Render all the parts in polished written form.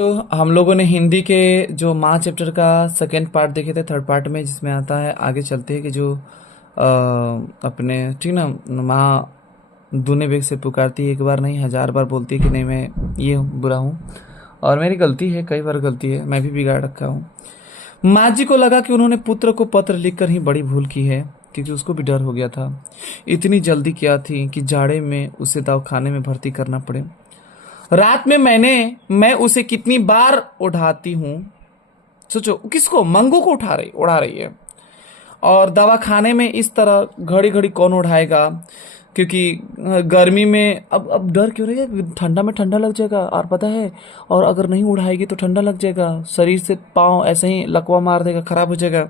तो हम लोगों ने हिंदी के जो माँ चैप्टर का सेकेंड पार्ट देखे थे, थर्ड पार्ट में जिसमें आता है आगे चलते हैं कि जो अपने ठीक ना माँ दूने बेग से पुकारती है, एक बार नहीं 1000 बार बोलती है कि नहीं मैं ये बुरा हूँ और मेरी गलती है, कई बार गलती है, मैं भी बिगाड़ रखा हूँ। माँ जी को लगा कि उन्होंने पुत्र को पत्र लिखकर ही बड़ी भूल की है, क्योंकि उसको भी डर हो गया था। इतनी जल्दी क्या थी कि जाड़े में उसे दवाखाने में भर्ती करना पड़े। रात में मैं उसे कितनी बार उठाती हूँ। सोचो, किसको? मंगू को उड़ा रही है। और दवाखाने में इस तरह घड़ी घड़ी कौन उठाएगा, क्योंकि गर्मी में अब डर क्यों रहेगा, ठंडा में ठंडा लग जाएगा और पता है, और अगर नहीं उड़ाएगी तो ठंडा लग जाएगा, शरीर से पाँव ऐसे ही लकवा मार देगा, खराब हो जाएगा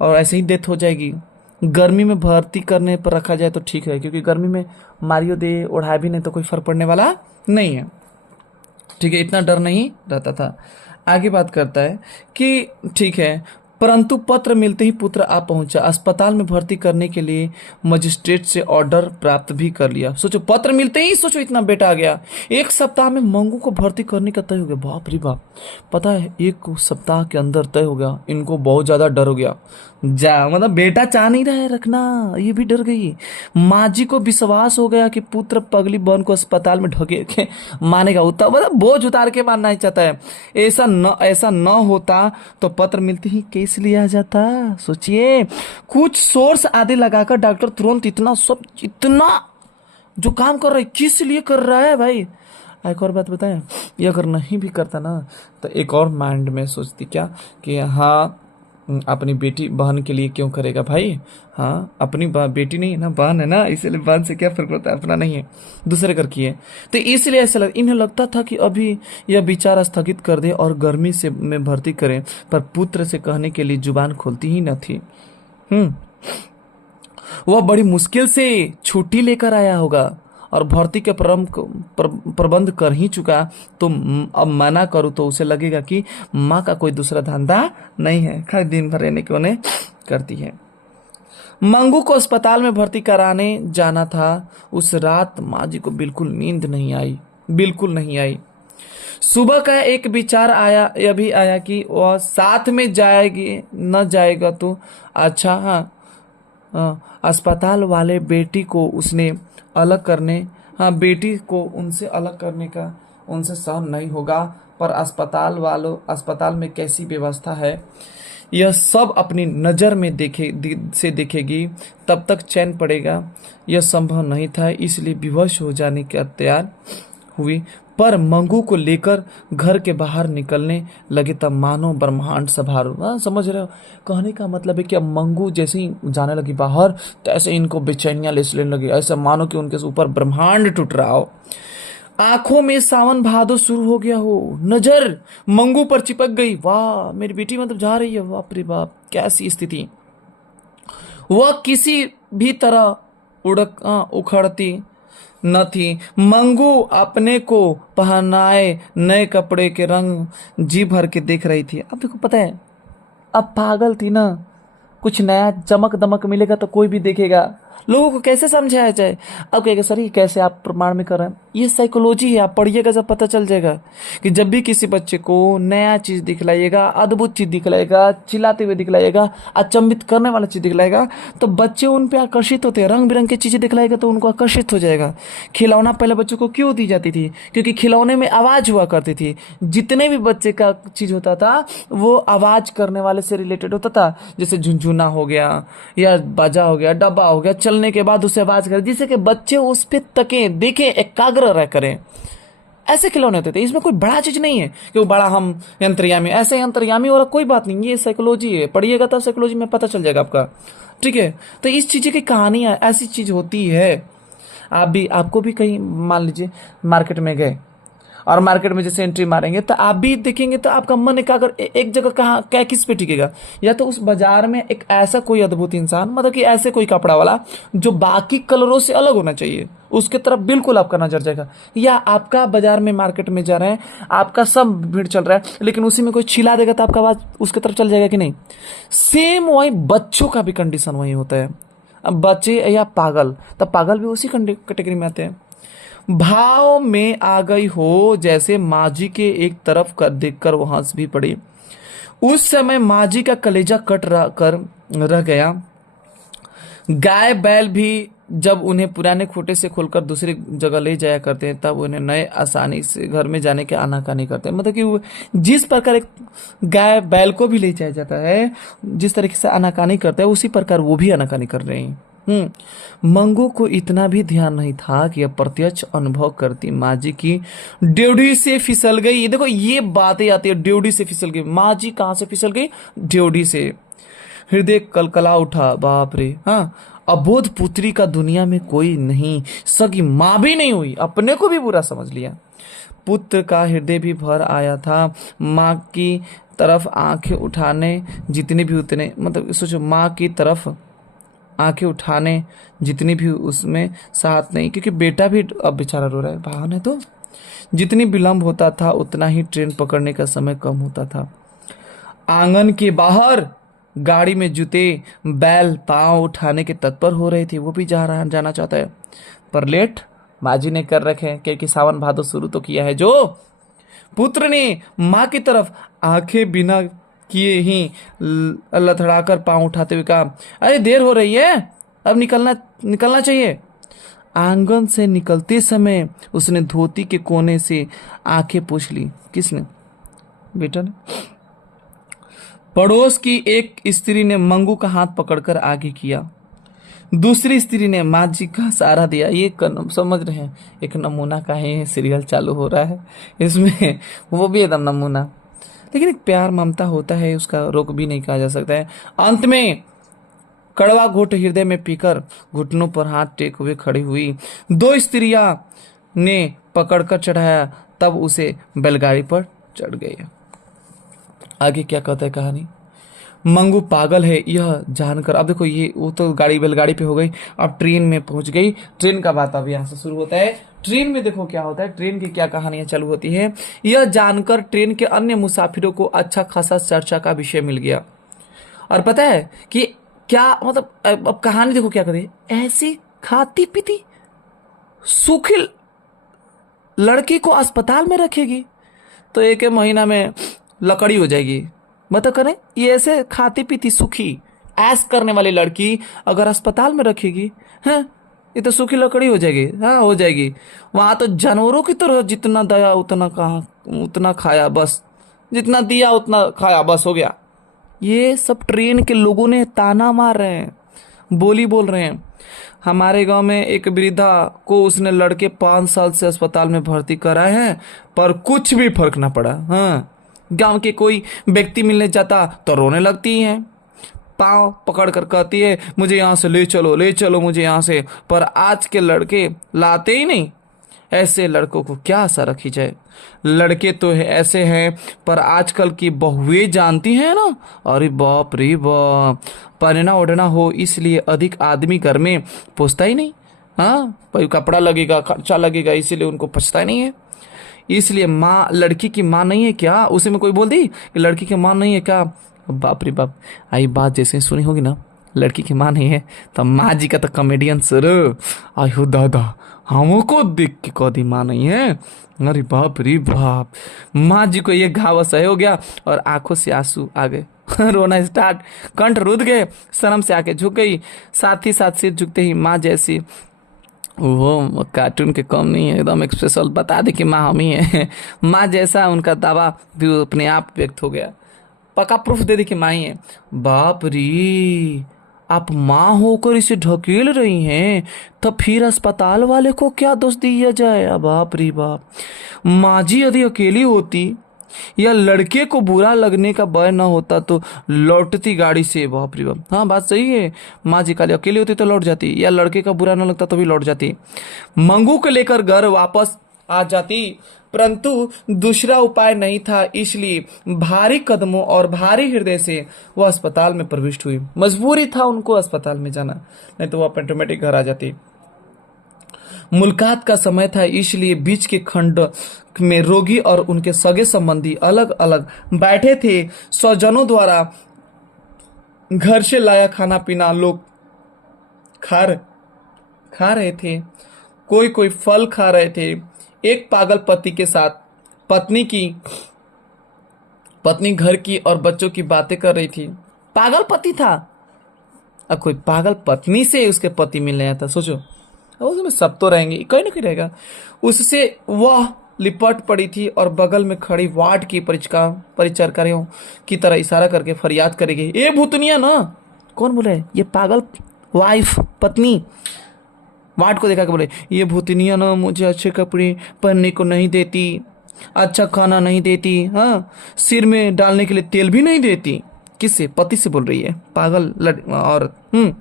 और ऐसे ही डेथ हो जाएगी। गर्मी में भर्ती करने पर रखा जाए तो ठीक है, क्योंकि गर्मी में मारियो दे, उड़ाए भी नहीं तो कोई फर्क पड़ने वाला नहीं है। ठीक है, इतना डर नहीं रहता था। आगे बात करता है कि ठीक है, परंतु पत्र मिलते ही पुत्र आ पहुंचा। अस्पताल में भर्ती करने के लिए मजिस्ट्रेट से ऑर्डर प्राप्त भी कर लिया। सोचो, पत्र मिलते ही सोचो इतना बेटा आ गया। एक सप्ताह में मंगू को भर्ती करने का तय हो गया। बाप रे बाप, पता है एक सप्ताह के अंदर तय हो गया। इनको बहुत ज्यादा डर हो गया। जा मतलब बेटा चाह नहीं रहा है रखना, ये भी डर गई। माँ जी को विश्वास हो गया कि पुत्र पगली बहन को अस्पताल में ढके के मानेगा, उतना मतलब बोझ उतार के मानना ही चाहता है। ऐसा न होता तो पत्र मिलते ही केस लिया जाता। सोचिए, कुछ सोर्स आदि लगाकर डॉक्टर तुरंत इतना जो काम कर रहा है, किस लिए कर रहा है भाई। एक और बात बताएं, ये अगर नहीं भी करता ना तो एक और माइंड में सोचती क्या कि हाँ, अपनी बेटी बहन के लिए क्यों करेगा भाई। हाँ, अपनी बेटी नहीं है ना, बहन है ना, इसीलिए बहन से क्या फर्क पड़ता है, अपना नहीं है, दूसरे घर की है। तो इसलिए इन्हें लगता था कि अभी यह विचार स्थगित कर दे और गर्मी से में भर्ती करें, पर पुत्र से कहने के लिए जुबान खोलती ही न थी। हम्म वह बड़ी मुश्किल से छुट्टी लेकर आया होगा और भर्ती के प्रबंध कर ही चुका। तो अब मना करूँ तो उसे लगेगा कि माँ का कोई दूसरा धंधा नहीं है, खाली दिन भर रहने के उन्हें करती है। मंगू को अस्पताल में भर्ती कराने जाना था। उस रात माँ जी को बिल्कुल नींद नहीं आई, बिल्कुल नहीं आई। सुबह का एक विचार आया, यह भी आया कि वह साथ में जाएगी, न जाएगा तो अच्छा। अस्पताल वाले बेटी को उसने अलग करने बेटी को उनसे अलग करने का उनसे सहन नहीं होगा। पर अस्पताल में कैसी व्यवस्था है, यह सब अपनी नज़र में देखेगी, तब तक चैन पड़ेगा। यह संभव नहीं था, इसलिए विवश हो जाने के तैयार हुई। पर मंगू को लेकर घर के बाहर निकलने लगे तब मानो ब्रह्मांड सभारो। समझ रहे हो, कहने का मतलब है कि अब मंगू जैसे ही जाने लगी बाहर, तैसे इनको बेचैनियां लेने लगी, ऐसा मानो कि उनके ऊपर ब्रह्मांड टूट रहा हो। आंखों में सावन भादो शुरू हो गया हो, नजर मंगू पर चिपक गई। वाह, मेरी बेटी मतलब जा रही है, बाप रे बाप, कैसी स्थिति। वह किसी भी तरह उखड़ती न थी। मंगू अपने को पहनाए नए कपड़े के रंग जी भर के देख रही थी। अब देखो, पता है, अब पागल थी ना, कुछ नया चमक दमक मिलेगा तो कोई भी देखेगा। लोगों को कैसे समझाया जाए। अब कहेगा सर ये कैसे आप प्रमाण में कर रहे हैं, ये साइकोलॉजी है, आप पढ़िएगा जब पता चल जाएगा कि जब भी किसी बच्चे को नया चीज दिखलाइएगा, अद्भुत चीज दिखलाएगा, चिल्लाते हुए दिखलाएगा, अचंभित करने वाला चीज दिखलाएगा, तो बच्चे उन पे आकर्षित होते हैं। रंग बिरंग चीजें दिखलाएगा तो उनको आकर्षित हो जाएगा। खिलौना पहले बच्चों को क्यों दी जाती थी, क्योंकि खिलौने में आवाज हुआ करती थी। जितने भी बच्चे का चीज होता था वो आवाज करने वाले से रिलेटेड होता था, जैसे झुनझुना हो गया या बाजा हो गया, डब्बा हो गया, चलने के बाद उसे आवाज करे, जिससे कि बच्चे उस पे तके, देखें, एकाग्र रह करें। ऐसे खिलौने होते थे। इसमें कोई बड़ा चीज नहीं है कि वो बड़ा हम यंत्रयामी, ऐसे यंत्रयामी वाला कोई बात नहीं, ये साइकोलॉजी है, पढ़िएगा तब साइकोलॉजी में पता चल जाएगा आपका। ठीक है, तो इस चीज की कहानी ऐसी चीज होती है। आपको भी कहीं मान लीजिए मार्केट में गए और मार्केट में जैसे एंट्री मारेंगे तो आप भी देखेंगे तो आपका मन एक जगह कहाँ क्या किस पे टिकेगा। या तो उस बाजार में एक ऐसा कोई अद्भुत इंसान, मतलब कि ऐसे कोई कपड़ा वाला जो बाकी कलरों से अलग होना चाहिए, उसके तरफ बिल्कुल आपका नजर जाएगा। या आपका बाजार में मार्केट में जा रहे हैं, आपका सब भीड़ चल रहा है, लेकिन उसी में कोई छिला देगा तो आपका आवाज उसके तरफ चल जाएगा कि नहीं। सेम वही बच्चों का भी कंडीशन वही होता है। अब बच्चे या पागल, तब पागल भी उसी कैटेगरी में आते हैं। भाव में आ गई हो, जैसे माँ जी के एक तरफ कर देखकर वो हंस भी पड़ी। उस समय माँ जी का कलेजा कट रह गया। गाय बैल भी जब उन्हें पुराने खूंटे से खोलकर दूसरी जगह ले जाया करते हैं, तब उन्हें नए आसानी से घर में जाने की आनाकानी करते हैं। मतलब कि जिस प्रकार एक गाय बैल को भी ले जाया जाता है, जिस तरीके से आनाकानी करते हैं, उसी प्रकार वो भी आनाकानी कर रहे हैं। मंगू को इतना भी ध्यान नहीं था कि अब प्रत्यक्ष अनुभव करती माँ जी की ड्योढ़ी से फिसल गई। ये देखो, ये बातें आती है, ड्योढ़ी से फिसल गई। माँ जी कहाँ से फिसल गई? ड्योढ़ी से। हृदय कलकला उठा, बाप रे। हाँ, अबोध पुत्री का दुनिया में कोई नहीं, सगी माँ भी नहीं हुई, अपने को भी बुरा समझ लिया। पुत्र का हृदय भी भर आया था। माँ की तरफ आंखें उठाने जितने भी उतने, मतलब सोचो, माँ की तरफ आंखें उठाने जितनी भी उसमें साहस नहीं, क्योंकि बेटा भी अब बेचारा रो रहा है, भाव ने तो। जितनी विलंब होता था उतना ही ट्रेन पकड़ने का समय कम होता था। आंगन के बाहर गाड़ी में जुते बैल पांव उठाने के तत्पर हो रहे थे। वो भी जाना चाहता है, पर लेट माँ जी ने कर रखे हैं, क्योंकि सावन भादो शुरू तो किया है। जो पुत्र ने माँ की तरफ आंखें बिना किए ही लथड़ाकर पांव उठाते हुए कहा, अरे देर हो रही है, अब निकलना निकलना चाहिए। आंगन से निकलते समय उसने धोती के कोने से आंखें पोंछ ली। किसने? बेटा ने। पड़ोस की एक स्त्री ने मंगू का हाथ पकड़कर आगे किया। दूसरी स्त्री ने माँ जी का सहारा दिया। ये समझ रहे हैं, एक नमूना का ही सीरियल चालू हो रहा है इसमें, वो भी एकदम नमूना। लेकिन एक प्यार ममता होता है, उसका रोक भी नहीं कहा जा सकता है। अंत में कड़वा घूंट हृदय में पीकर घुटनों पर हाथ टेक हुए खड़ी हुई। दो स्त्रियां ने पकड़कर चढ़ाया, तब उसे बैलगाड़ी पर चढ़ गई। आगे क्या कहता है कहानी? मंगू पागल है यह जानकर। अब देखो, ये वो तो गाड़ी बैलगाड़ी पे हो गई, अब ट्रेन में पहुंच गई। ट्रेन का बात अब यहाँ से शुरू होता है। ट्रेन में देखो क्या होता है, ट्रेन की क्या कहानियां चालू होती है। यह जानकर ट्रेन के अन्य मुसाफिरों को अच्छा खासा चर्चा का विषय मिल गया। और पता है कि क्या मतलब, अब कहानी देखो क्या कहती है। ऐसी खाती पीती सूखी लड़की को अस्पताल में रखेगी तो एक महीना में लकड़ी हो जाएगी। बता करें, ये ऐसे खाती पीती सूखी ऐस करने वाली लड़की अगर अस्पताल में रखेगी, हैं, ये तो सूखी लकड़ी हो जाएगी। हाँ, हो जाएगी। वहां तो जानवरों की तरह जितना दया उतना कहा, उतना खाया बस, जितना दिया उतना खाया बस, हो गया। ये सब ट्रेन के लोगों ने ताना मार रहे हैं, बोली बोल रहे हैं। हमारे गांव में एक वृद्धा को उसने लड़के 5 साल से अस्पताल में भर्ती कराए हैं, पर कुछ भी फर्क ना पड़ा। हाँ, गांव के कोई व्यक्ति मिलने जाता तो रोने लगती है, पांव पकड़ कर कहती है, मुझे यहाँ से ले चलो मुझे यहाँ से। पर आज के लड़के लाते ही नहीं। ऐसे लड़कों को क्या आशा रखी जाए? लड़के तो ऐसे हैं, पर आजकल की बहुएं जानती हैं ना, अरे बाप रे बाप, पहनना ओढ़ना हो इसलिए अधिक आदमी घर में पहुंचता ही नहीं। हाँ भाई, कपड़ा लगेगा, खर्चा लगेगा, इसीलिए उनको पछता ही नहीं है। इसलिए माँ, लड़की की माँ नहीं है क्या? उसे में कोई बोल दी कि लड़की की माँ नहीं है क्या? बाप रे बाप, आई बात जैसे सुनी होगी ना, लड़की की माँ नहीं है तो माँ जी का तो कॉमेडियन सर, आयो दादा, हमको देख के कौदी माँ नहीं है। अरे बाप रे बाप, माँ जी को ये घाव सही हो गया और आंखों से आंसू आ गए। रोना स्टार्ट, कंठ रुध गए, शर्म से आके झुक गई। साथ ही साथ सिर झुकते ही माँ जैसी, वो कार्टून के कम नहीं है, एकदम स्पेशल बता दे कि माँ हम ही है। माँ जैसा उनका दावा भी अपने आप व्यक्त हो गया, पक्का प्रूफ दे दी कि माँ ही है। बाप रे, आप माँ होकर इसे ढकेल रही हैं, तो फिर अस्पताल वाले को क्या दोष दिया जाए? बाप रे बाप, माँ जी यदि अकेली होती या लड़के को बुरा लगने का भय न होता तो लौटती गाड़ी से। बाप रे बाप, हाँ बात सही है, माँ जी काली अकेली होती तो लौट जाती, या लड़के का बुरा न लगता तो भी लौट जाती, मंगू को लेकर घर वापस आ जाती। परंतु दूसरा उपाय नहीं था, इसलिए भारी कदमों और भारी हृदय से वह अस्पताल में प्रविष्ट हुई। मजबूरी था उनको अस्पताल में जाना, नहीं तो वह ऑटोमेटिक घर आ जाती। मुलाकात का समय था, इसलिए बीच के खंड में रोगी और उनके सगे संबंधी अलग अलग बैठे थे। स्वजनों द्वारा घर से लाया खाना पीना लोग खा रहे थे। कोई कोई फल खा रहे थे। एक पागल पति के साथ पत्नी घर की और बच्चों की बातें कर रही थी। पागल पति था, अब कोई पागल पत्नी से उसके पति मिलने आया था, सोचो। अब उसमें सब तो रहेंगे, कहीं ना कहीं रहेगा। उससे वह लिपट पड़ी थी और बगल में खड़ी वार्ड की परिचारिकाओं की तरह इशारा करके फरियाद करेगी, ए भूतनिया ना। कौन बोले? ये पागल वाइफ, पत्नी वार्ड को देखा के बोले, ये भूतनिया ना मुझे अच्छे कपड़े पहनने को नहीं देती, अच्छा खाना नहीं देती, हाँ, सिर में डालने के लिए तेल भी नहीं देती। किससे? पति से बोल रही है, पागल औरत।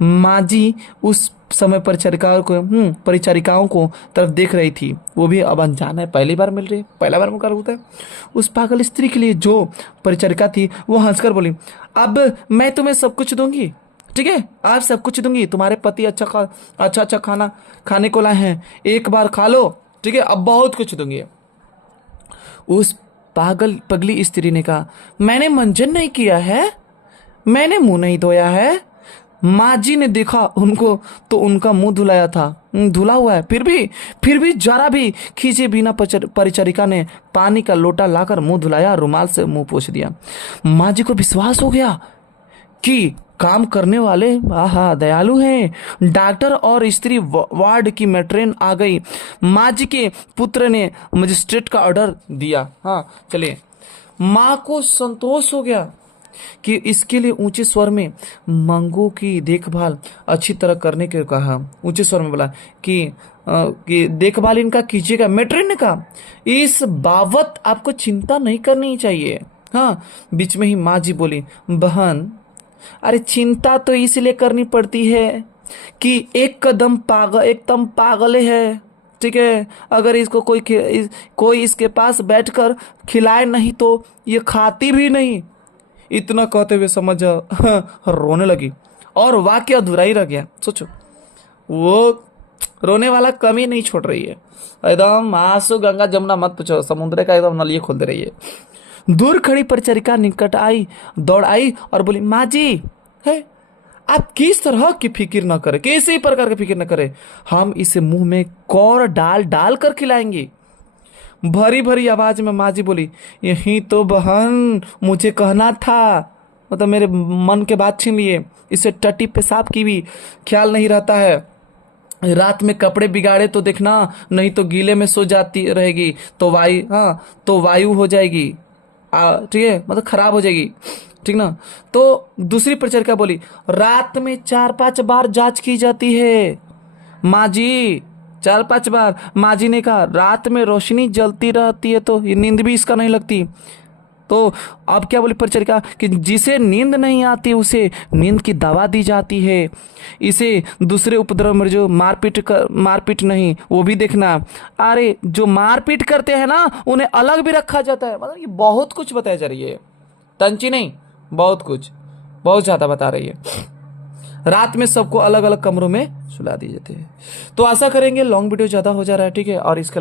माँ जी उस समय परिचारिकाओं को तरफ देख रही थी। वो भी अब अनजान है, पहली बार मिल रही है, पहला बार मुकाबला होता है। उस पागल स्त्री के लिए जो परिचारिका थी वो हंसकर बोली, अब मैं तुम्हें सब कुछ दूंगी, ठीक है, आज सब कुछ दूंगी। तुम्हारे पति अच्छा खाना खाने को लाए हैं, एक बार खा लो, ठीक है, अब बहुत कुछ दूंगी। उस पगली स्त्री ने कहा, मैंने मंजन नहीं किया है, मैंने मुंह नहीं धोया है। माँ जी ने देखा उनको तो उनका मुंह धुलाया था, धुला हुआ है, फिर भी जरा भी खींचे बिना परिचारिका ने पानी का लोटा लाकर मुंह धुलाया, रुमाल से मुंह पोंछ दिया। माँ जी को विश्वास हो गया कि काम करने वाले आहा दयालु हैं। डॉक्टर और स्त्री वार्ड की मैट्रेन आ गई। माँ जी के पुत्र ने मजिस्ट्रेट का ऑर्डर दिया। हाँ चलिए, माँ को संतोष हो गया कि इसके लिए ऊंचे स्वर में मंगों की देखभाल अच्छी तरह करने के कहा। ऊंचे स्वर में बोला कि देखभाल इनका कीजिएगा। मैट्रेन ने कहा, इस बाबत आपको चिंता नहीं करनी चाहिए। हाँ, बीच में ही माँ जी बोली, बहन अरे चिंता तो इसलिए करनी पड़ती है कि एकदम पागल है, ठीक है। अगर इसको कोई इसके पास बैठकर खिलाए नहीं तो ये खाती भी नहीं। इतना कहते हुए समझ रोने लगी और वाक्य अधूरा ही रह गया। सोचो, वो रोने वाला कमी नहीं छोड़ रही है, एकदम आंसू गंगा जमुना मत पूछो, समुद्र का एकदम नलिए खोलते रही है। दूर खड़ी परिचारिका निकट आई, दौड़ आई और बोली, माँ जी है, आप किस तरह की फिक्र न करें, किसी प्रकार की फिक्र न करें, हम इसे मुंह में कौर डाल कर खिलाएंगे। भरी भरी आवाज में माँ जी बोली, यही तो बहन मुझे कहना था, मतलब मेरे मन के बात छीन लिए। इसे टट्टी पेशाब की भी ख्याल नहीं रहता है। रात में कपड़े बिगाड़े तो देखना, नहीं तो गीले में सो जाती रहेगी तो वायु हो जाएगी, ठीक है, मतलब खराब हो जाएगी, ठीक ना। तो दूसरी परिचारिका बोली, रात में 4-5 बार जांच की जाती है माँ जी, 4-5 बार। माँ जी ने कहा, रात में रोशनी जलती रहती है तो नींद भी इसका नहीं लगती। तो अब क्या बोली परिचारिका कि जिसे नींद नहीं आती उसे नींद की दवा दी जाती है। इसे दूसरे उपद्रव में जो मारपीट नहीं, वो भी देखना। अरे जो मारपीट करते हैं ना उन्हें अलग भी रखा जाता है। मतलब ये बहुत कुछ बताया जा रही है, तंची नहीं, बहुत कुछ, बहुत ज्यादा बता रही है। रात में सबको अलग अलग कमरों में सुला दिए जाते हैं। तो आशा करेंगे लॉन्ग वीडियो ज्यादा हो जा रहा है, ठीक है, और इसका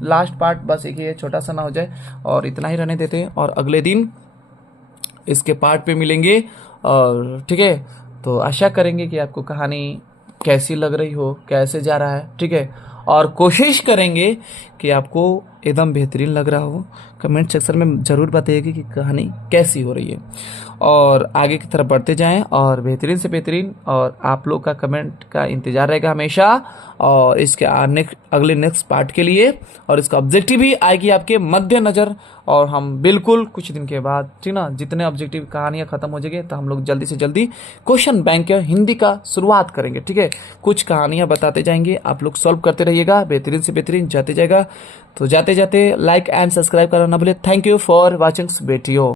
लास्ट पार्ट बस एक ही छोटा सा ना हो जाए, और इतना ही रहने देते हैं, और अगले दिन इसके पार्ट पे मिलेंगे। और ठीक है, तो आशा करेंगे कि आपको कहानी कैसी लग रही हो, कैसे जा रहा है, ठीक है, और कोशिश करेंगे कि आपको एकदम बेहतरीन लग रहा हो। कमेंट सेक्शन में ज़रूर बताइएगा कि कहानी कैसी हो रही है, और आगे की तरफ बढ़ते जाएं और बेहतरीन से बेहतरीन, और आप लोग का कमेंट का इंतज़ार रहेगा हमेशा, और इसके अगले नेक्स्ट पार्ट के लिए, और इसका ऑब्जेक्टिव भी आएगी आपके मध्य नज़र। और हम बिल्कुल कुछ दिन के बाद, ठीक ना, जितने ऑब्जेक्टिव कहानियाँ ख़त्म हो जाएगी तो हम लोग जल्दी से जल्दी क्वेश्चन बैंक हिंदी का शुरुआत करेंगे, ठीक है। कुछ कहानियाँ बताते जाएंगे, आप लोग सॉल्व करते रहिएगा, बेहतरीन से बेहतरीन जाते जाएगा। तो जाते जाते लाइक एंड सब्सक्राइब करना ना भूलिए। Thank you for watching video.